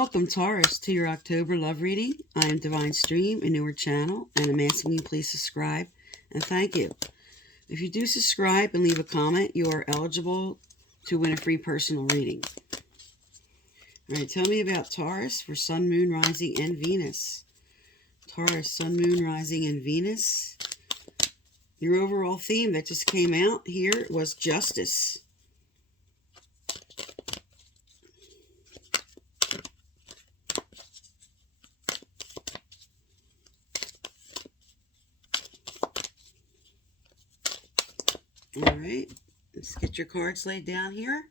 Welcome, Taurus, to your October love reading. I am Divine Stream, a newer channel, and I'm asking you please subscribe, and thank you. If you do subscribe and leave a comment, you are eligible to win a free personal reading. All right, tell me about Taurus for Sun, Moon, Rising, and Venus. Taurus, Sun, Moon, Rising, and Venus. Your overall theme that just came out here was justice. All right, let's get your cards laid down here.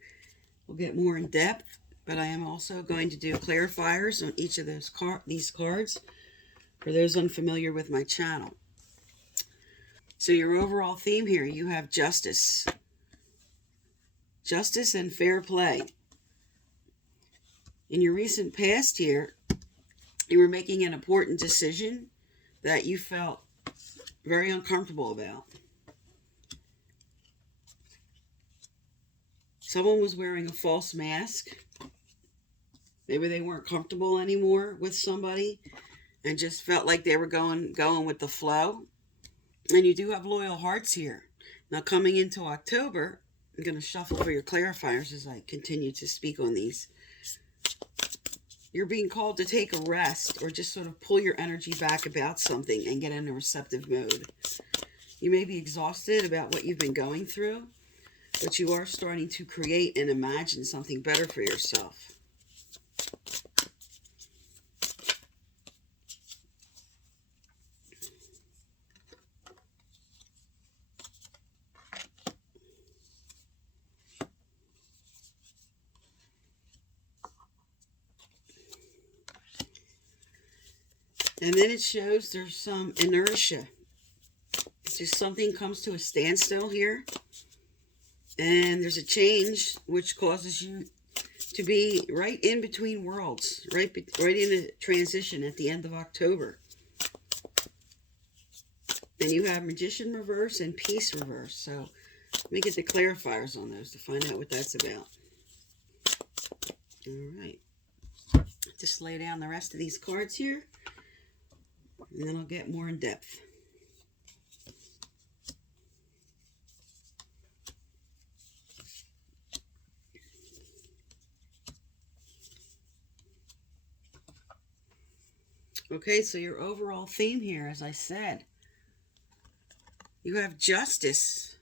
We'll get more in depth, but I am also going to do clarifiers on each of these cards for those unfamiliar with my channel. So your overall theme here, you have justice. Justice and fair play. In your recent past here, you were making an important decision that you felt very uncomfortable about. Someone was wearing a false mask. Maybe they weren't comfortable anymore with somebody and just felt like they were going with the flow. And you do have loyal hearts here. Now coming into October, I'm going to shuffle for your clarifiers as I continue to speak on these. You're being called to take a rest or just sort of pull your energy back about something and get in a receptive mode. You may be exhausted about what you've been going through, but you are starting to create and imagine something better for yourself. And then it shows there's some inertia. It's just something comes to a standstill here. And there's a change which causes you to be right in between worlds, right in a transition at the end of October. And you have Magician reverse and Peace reverse. So let me get the clarifiers on those to find out what that's about. All right. Just lay down the rest of these cards here, and then I'll get more in depth. Okay, so your overall theme here, as I said, you have justice.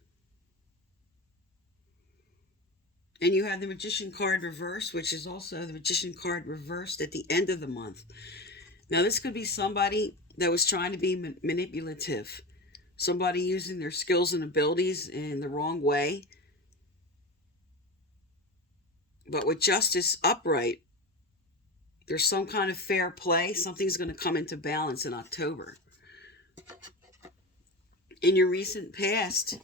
And you have the Magician card reversed, which is also the Magician card reversed at the end of the month. Now, this could be somebody that was trying to be manipulative. Somebody using their skills and abilities in the wrong way. But with justice upright, there's some kind of fair play. Something's going to come into balance in October. In your recent past,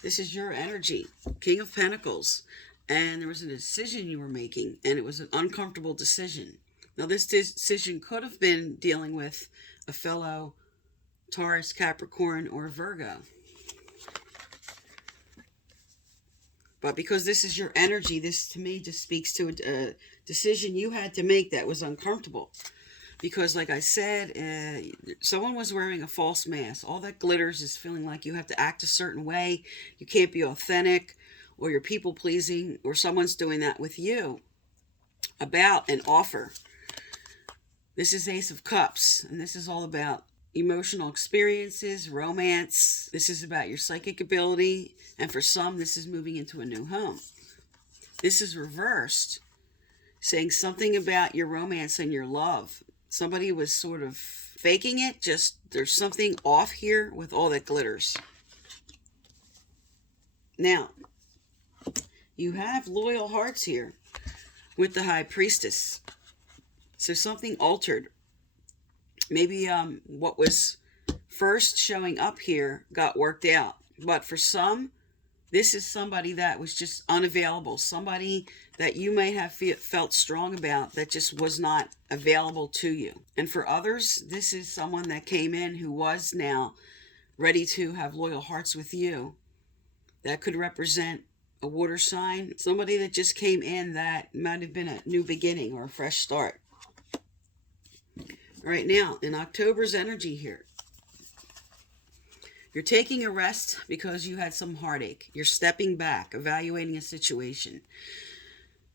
this is your energy, King of Pentacles. And there was a decision you were making, and it was an uncomfortable decision. Now, this decision could have been dealing with a fellow Taurus, Capricorn, or Virgo. But because this is your energy, this to me just speaks to a decision you had to make that was uncomfortable. Because like I said, someone was wearing a false mask. All that glitters is feeling like you have to act a certain way. You can't be authentic, or you're people pleasing, or someone's doing that with you about an offer. This is Ace of Cups, and this is all about emotional experiences, romance. This is about your psychic ability, and for some, this is moving into a new home. This is reversed, saying something about your romance and your love. Somebody was sort of faking it, just there's something off here with all that glitters. Now, you have loyal hearts here with the High Priestess. So something altered. Maybe what was first showing up here got worked out. But for some, this is somebody that was just unavailable. Somebody that you may have felt strong about that just was not available to you. And for others, this is someone that came in who was now ready to have loyal hearts with you. That could represent a water sign. Somebody that just came in that might have been a new beginning or a fresh start. All right, now, in October's energy here, you're taking a rest because you had some heartache. You're stepping back, evaluating a situation.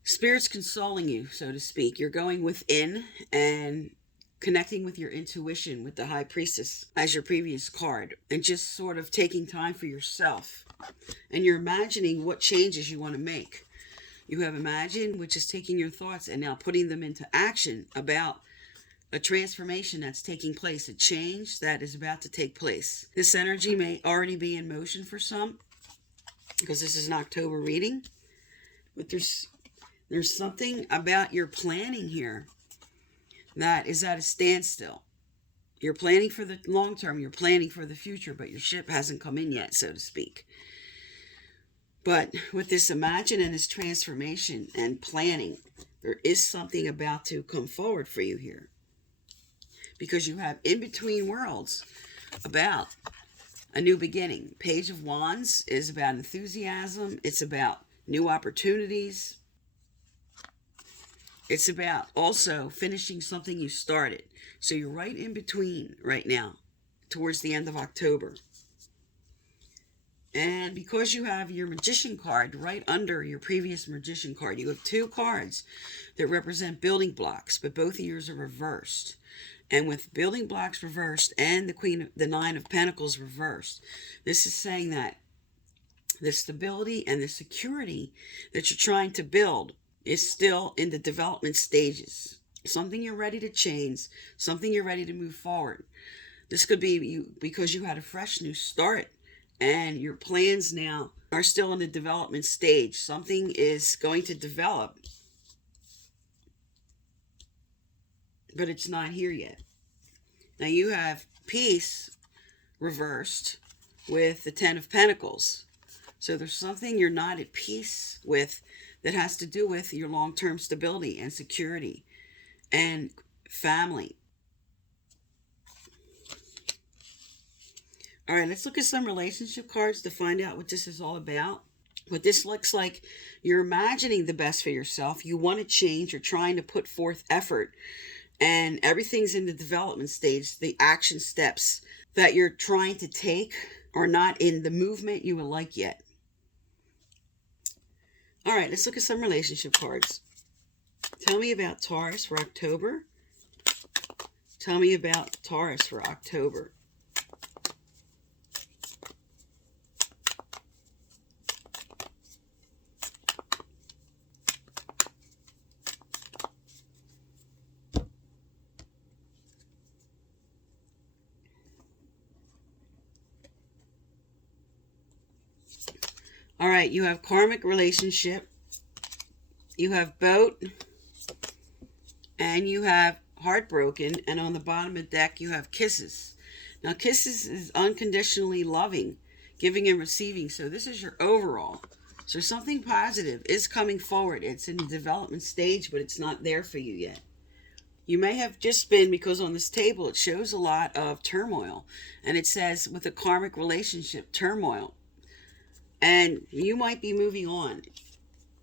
Spirit's consoling you, so to speak. You're going within and connecting with your intuition with the High Priestess as your previous card, and just sort of taking time for yourself. And you're imagining what changes you want to make. You have imagined, which is taking your thoughts and now putting them into action about a transformation that's taking place, a change that is about to take place. This energy may already be in motion for some, because this is an October reading. But there's something about your planning here that is at a standstill. You're planning for the long term, you're planning for the future, but your ship hasn't come in yet, so to speak. But with this imagine and this transformation and planning, there is something about to come forward for you here. Because you have in between worlds about a new beginning. Page of Wands is about enthusiasm. It's about new opportunities. It's about also finishing something you started. So you're right in between right now, towards the end of October. And because you have your Magician card right under your previous Magician card, you have two cards that represent building blocks, but both of yours are reversed. And with building blocks reversed and the Nine of Pentacles reversed, this is saying that the stability and the security that you're trying to build is still in the development stages. Something you're ready to change, something you're ready to move forward. This could be you because you had a fresh new start and your plans now are still in the development stage. Something is going to develop, but it's not here yet. Now you have peace reversed with the Ten of Pentacles. So there's something you're not at peace with that has to do with your long-term stability and security and family. All right, let's look at some relationship cards to find out what this is all about. What this looks like, you're imagining the best for yourself. You want to change. You're trying to put forth effort. And everything's in the development stage. The action steps that you're trying to take are not in the movement you would like yet. All right, let's look at some relationship cards. Tell me about Taurus for October. Tell me about Taurus for October. All right, you have karmic relationship, you have boat, and you have heartbroken, and on the bottom of the deck you have kisses. Now kisses is unconditionally loving, giving and receiving, so this is your overall. So something positive is coming forward. It's in the development stage, but it's not there for you yet. You may have just been, because on this table it shows a lot of turmoil, and it says with a karmic relationship, turmoil. And you might be moving on.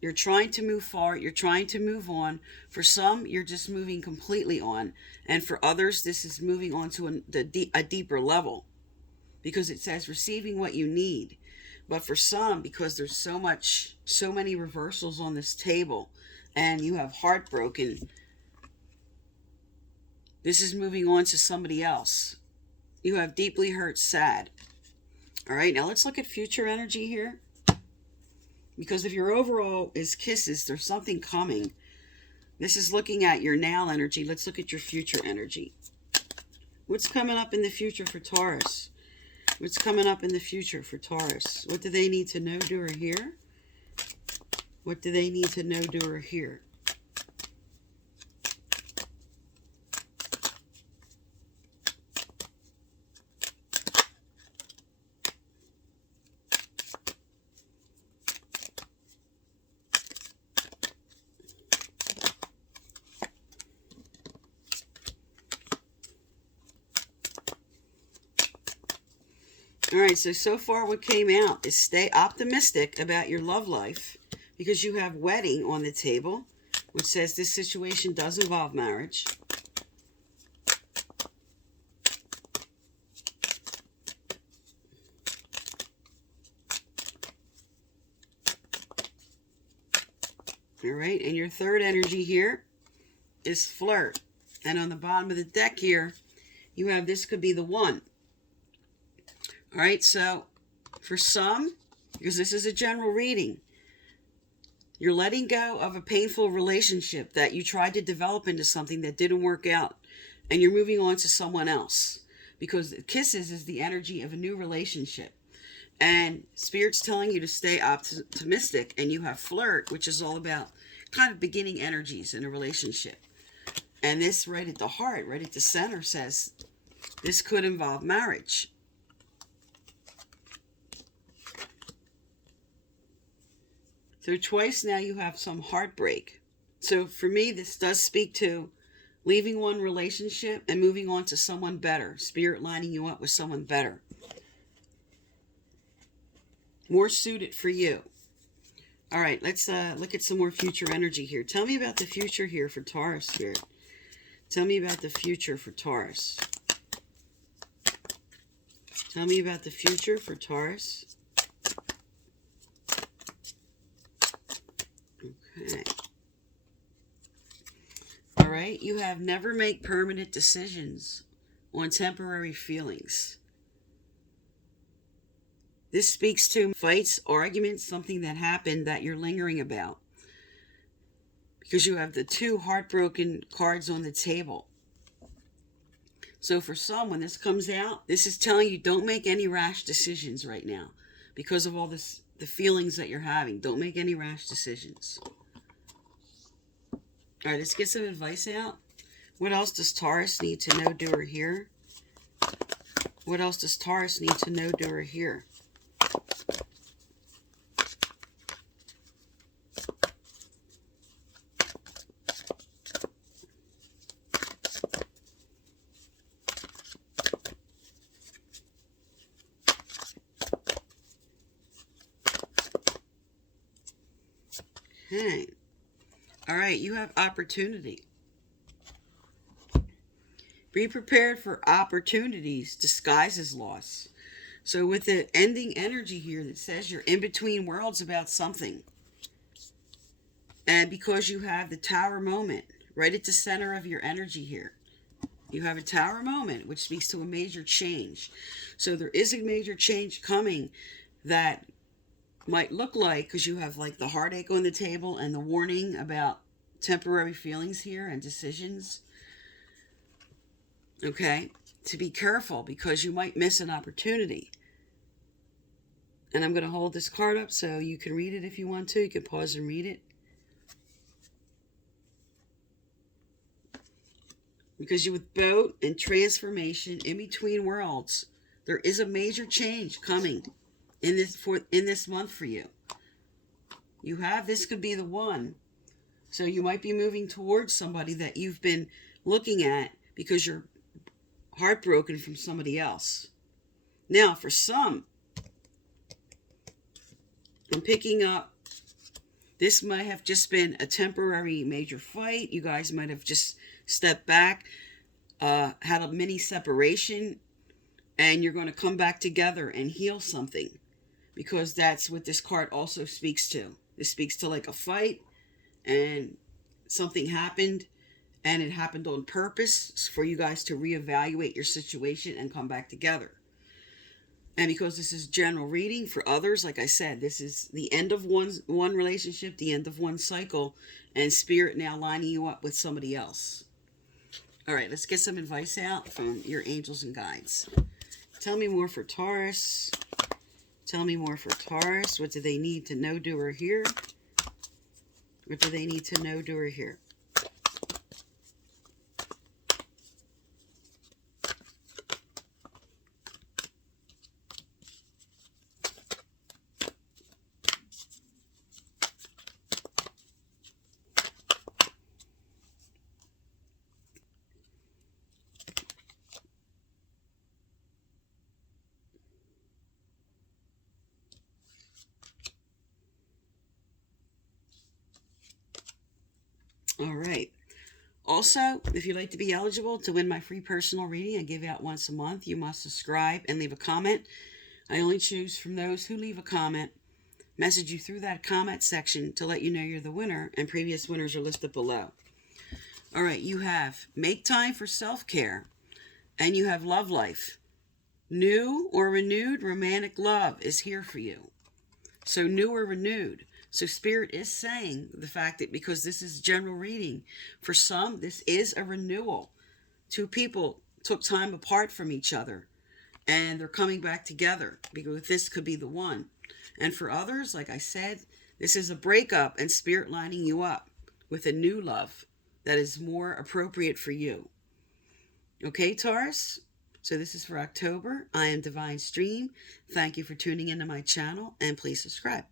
You're trying to move forward. You're trying to move on. For some, you're just moving completely on. And for others, this is moving on to a deeper level. Because it says receiving what you need. But for some, because there's so many reversals on this table, and you have heartbroken, this is moving on to somebody else. You have deeply hurt, sad. All right, now let's look at future energy here. Because if your overall is kisses, there's something coming. This is looking at your now energy. Let's look at your future energy. What's coming up in the future for Taurus? What's coming up in the future for Taurus? What do they need to know, do, or hear? What do they need to know, do, or hear? All right, so far what came out is stay optimistic about your love life, because you have wedding on the table, which says this situation does involve marriage. right, and your third energy here is flirt. And on the bottom of the deck here, you have this could be the one. All right, so for some, because this is a general reading, you're letting go of a painful relationship that you tried to develop into something that didn't work out, and you're moving on to someone else, because kisses is the energy of a new relationship. And Spirit's telling you to stay optimistic, and you have flirt, which is all about kind of beginning energies in a relationship. And this right at the heart, right at the center, says this could involve marriage. So twice now you have some heartbreak. So for me, this does speak to leaving one relationship and moving on to someone better. Spirit lining you up with someone better, more suited for you. All right, let's look at some more future energy here. Tell me about the future here for Taurus, Spirit. Tell me about the future for Taurus. Tell me about the future for Taurus. Okay. All right, you have never make permanent decisions on temporary feelings. This speaks to fights, arguments, something that happened that you're lingering about. Because you have the two heartbroken cards on the table. So for some, when this comes out, this is telling you don't make any rash decisions right now. Because of all this, the feelings that you're having. Don't make any rash decisions. All right, let's get some advice out. What else does Taurus need to know, do, or hear? What else does Taurus need to know, do, or hear? Okay. All right, you have opportunity. Be prepared for opportunities disguised as loss. So with the ending energy here that says you're in between worlds about something. And because you have the tower moment right at the center of your energy here. You have a tower moment, which speaks to a major change. So there is a major change coming that might look like, because you have like the heartache on the table and the warning about temporary feelings here and decisions. Okay, to be careful because you might miss an opportunity. And I'm going to hold this card up so you can read it if you want to. You can pause and read it. Because you with boat and transformation in between worlds, there is a major change coming in this month for you. You have, this could be the one. So you might be moving towards somebody that you've been looking at because you're heartbroken from somebody else. Now, for some, I'm picking up, this might have just been a temporary major fight. You guys might have just stepped back, had a mini separation, and you're going to come back together and heal something. Because that's what this card also speaks to. It speaks to like a fight, and something happened, and it happened on purpose for you guys to reevaluate your situation and come back together. And because this is general reading for others, like I said, this is the end of one relationship, the end of one cycle, and Spirit now lining you up with somebody else. All right, let's get some advice out from your angels and guides. Tell me more for Taurus. Tell me more for Taurus. What do they need to know, do, or hear? What do they need to know, do, or hear? All right. Also, if you'd like to be eligible to win my free personal reading I give out once a month, you must subscribe and leave a comment. I only choose from those who leave a comment message you through that comment section to let you know you're the winner, and previous winners are listed below. All right, you have make time for self-care, and you have love life. New or renewed romantic love is here for you. So new or renewed. So Spirit is saying the fact that, because this is general reading, for some, this is a renewal. Two people took time apart from each other, and they're coming back together, because this could be the one. And for others, like I said, this is a breakup, and Spirit lining you up with a new love that is more appropriate for you. Okay, Taurus? So this is for October. I am Divine Stream. Thank you for tuning into my channel, and please subscribe.